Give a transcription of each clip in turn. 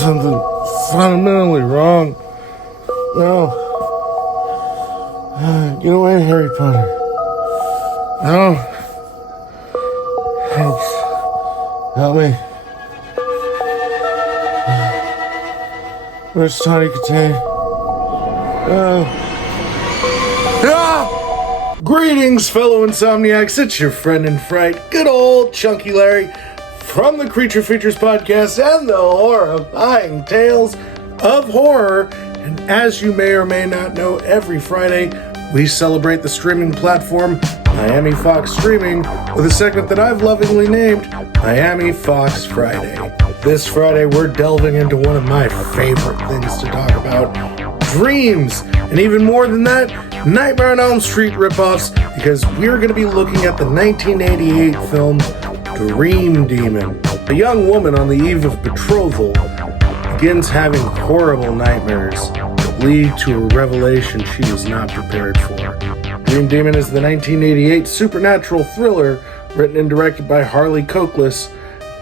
Something fundamentally wrong. No. Get away, Harry Potter. No. Helps. Help me. Where's Tawny Katane? Greetings, fellow insomniacs. It's your friend in fright, good old Chunky Larry, from the Creature Features podcast and the horrifying tales of horror. And as you may or may not know, every Friday we celebrate the streaming platform Miami Fox Streaming with a segment that I've lovingly named Miami Fox Friday. This Friday we're delving into one of my favorite things to talk about, dreams, and even more than that, Nightmare on Elm Street ripoffs, because we're going to be looking at the 1988 film Dream Demon. A young woman on the eve of betrothal begins having horrible nightmares that lead to a revelation she was not prepared for. Dream Demon is the 1988 supernatural thriller written and directed by Harley Cokeliss,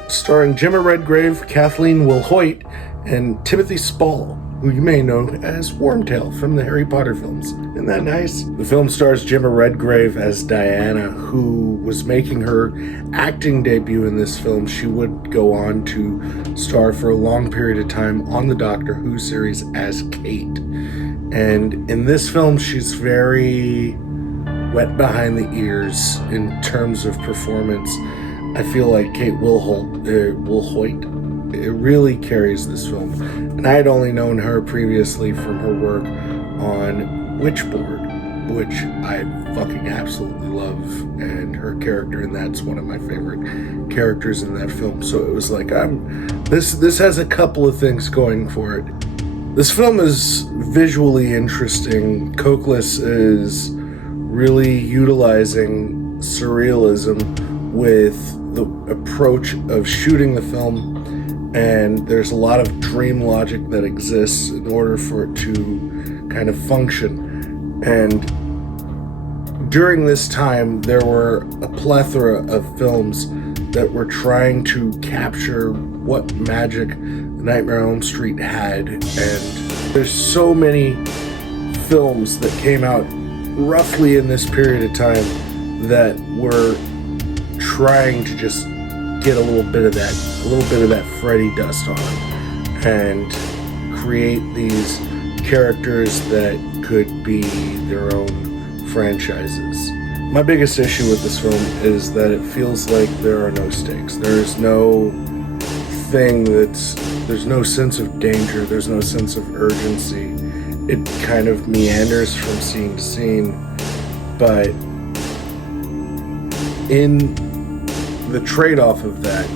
starring Gemma Redgrave, Kathleen Wilhoit, and Timothy Spall, who you may know as Wormtail from the Harry Potter films. Isn't that nice? The film stars Gemma Redgrave as Diana, who was making her acting debut in this film. She would go on to star for a long period of time on the Doctor Who series as Kate. And in this film, she's very wet behind the ears in terms of performance. I feel like Kate Wilhoit really carries this film. And I had only known her previously from her work on Witchboard, which I fucking absolutely love, and her character in that's one of my favorite characters in that film. So it was like, this has a couple of things going for it. This film is visually interesting. Cokeliss is really utilizing surrealism with the approach of shooting the film, and there's a lot of dream logic that exists in order for it to kind of function. And during this time, there were a plethora of films that were trying to capture what magic Nightmare on Elm Street had, and there's so many films that came out roughly in this period of time that were trying to just get a little bit of that Freddy dust on them and create these characters that could be their own franchises. My biggest issue with this film is that it feels like there are no stakes. There's no sense of danger. There's no sense of urgency. It kind of meanders from scene to scene, but in the trade-off of that,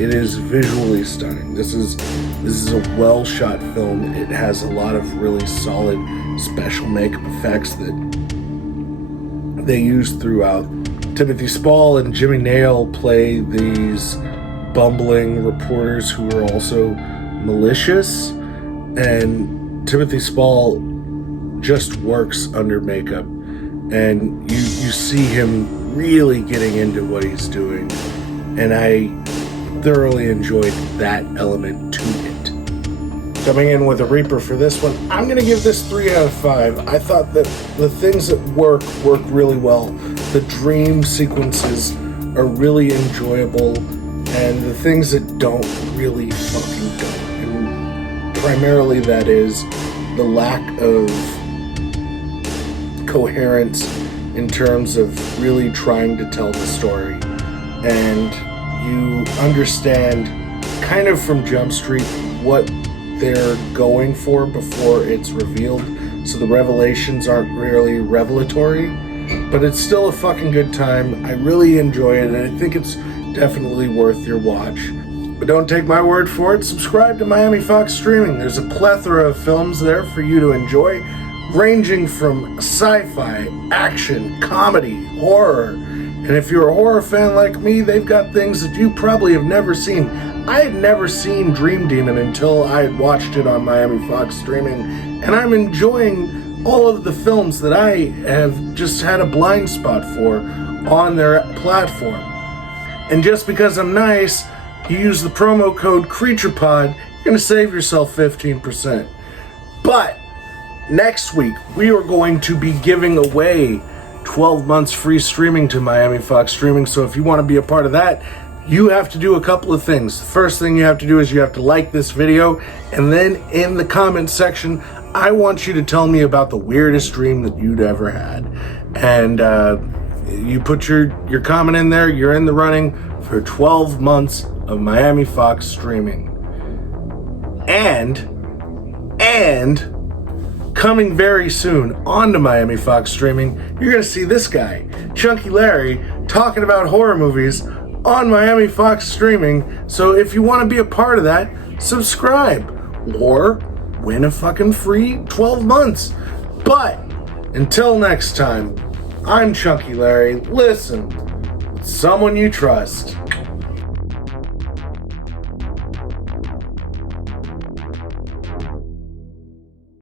it is visually stunning. This is a well-shot film. It has a lot of really solid special makeup effects that they use throughout. Timothy Spall and Jimmy Nail play these bumbling reporters who are also malicious, and Timothy Spall just works under makeup, and you see him really getting into what he's doing, and I thoroughly enjoyed that element to it. Coming in with a Reaper for this one, I'm going to give this 3 out of 5. I thought that the things that work really well. The dream sequences are really enjoyable, and the things that don't really fucking don't. And primarily that is the lack of coherence in terms of really trying to tell the story. And you understand kind of from Jump Street what they're going for before it's revealed. So the revelations aren't really revelatory, but it's still a fucking good time. I really enjoy it, and I think it's definitely worth your watch. But don't take my word for it. Subscribe to Miami Fox Streaming. There's a plethora of films there for you to enjoy, ranging from sci-fi, action, comedy, horror. And if you're a horror fan like me, they've got things that you probably have never seen. I had never seen Dream Demon until I had watched it on Miami Fox Streaming, and I'm enjoying all of the films that I have just had a blind spot for on their platform. And just because I'm nice, you use the promo code CreaturePod, you're going to save yourself 15%. But next week, we are going to be giving away 12 months free streaming to Miami Fox Streaming. So if you want to be a part of that, you have to do a couple of things. The first thing you have to do is you have to like this video, and then in the comment section, I want you to tell me about the weirdest dream that you'd ever had. And you put your comment in there, you're in the running for 12 months of Miami Fox Streaming. And coming very soon onto Miami Fox Streaming, you're going to see this guy, Chunky Larry, talking about horror movies on Miami Fox Streaming. So if you want to be a part of that, subscribe or win a fucking free 12 months. But until next time, I'm Chunky Larry. Listen, someone you trust.